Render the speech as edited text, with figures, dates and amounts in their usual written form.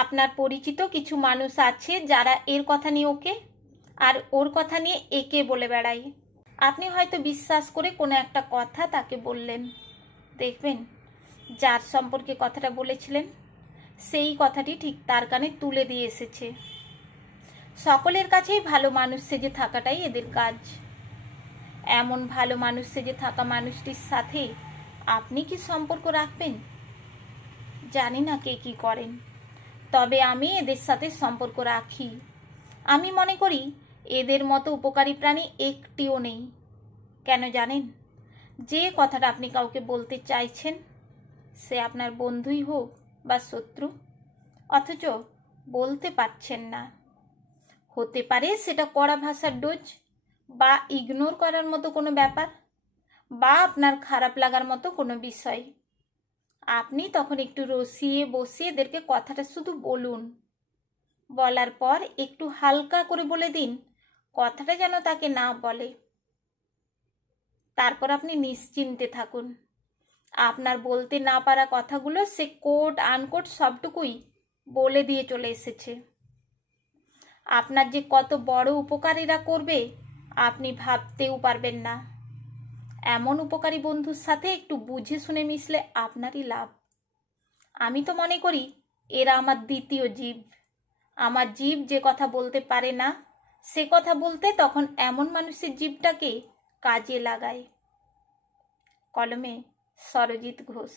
আপনার পরিচিত কিছু মানুষ আছে যারা এর কথা নিয়ে ওকে আর ওর কথা নিয়ে একে বলে বেড়ায়। আপনি হয়তো বিশ্বাস করে কোনো একটা কথা তাকে বললেন, দেখবেন যার সম্পর্কে কথাটা বলেছিলেন সেই কথাটি ঠিক তার কানে তুলে দিয়ে এসেছে। সকলের কাছেই ভালো মানুষ সেজে থাকাটাই এদের কাজ। এমন ভালো মানুষ সেজে থাকা মানুষটির সাথে আপনি কি সম্পর্ক রাখবেন জানি না কে কি করেন, তবে আমি এদের সাথে সম্পর্ক রাখি। আমি মনে করি এদের মতো উপকারী প্রাণী একটিও নেই। কেন জানেন? যে কথাটা আপনি কাউকে বলতে চাইছেন সে আপনার বন্ধুই হোক বা শত্রু, অথচ বলতে পারছেন না। হতে পারে সেটা কড়া ভাষার ডোজ, বা ইগনোর করার মতো কোনো ব্যাপার, বা আপনার খারাপ লাগার মতো কোনো বিষয়। আপনি তখন একটু রসিয়ে বসিয়ে এদেরকে কথাটা শুধু বলুন। বলার পর একটু হালকা করে বলে দিন কথাটা যেন তাকে না বলে। তারপর আপনি নিশ্চিন্তে থাকুন। আপনার বলতে না পারা কথাগুলো সে কোট আনকোট সবটুকুই বলে দিয়ে চলে এসেছে। আপনার যে কত বড় উপকার এরা করবে আপনি ভাবতেও পারবেন না। এমন উপকারী বন্ধুর সাথে একটু বুঝে শুনে মিশলে আপনারই লাভ। আমি তো মনে করি এরা আমার দ্বিতীয় জীব। আমার জীব যে কথা বলতে পারে না সে কথা বলতে তখন এমন মানুষের জীবটাকে কাজে লাগায়। কলমে সরজিৎ ঘোষ।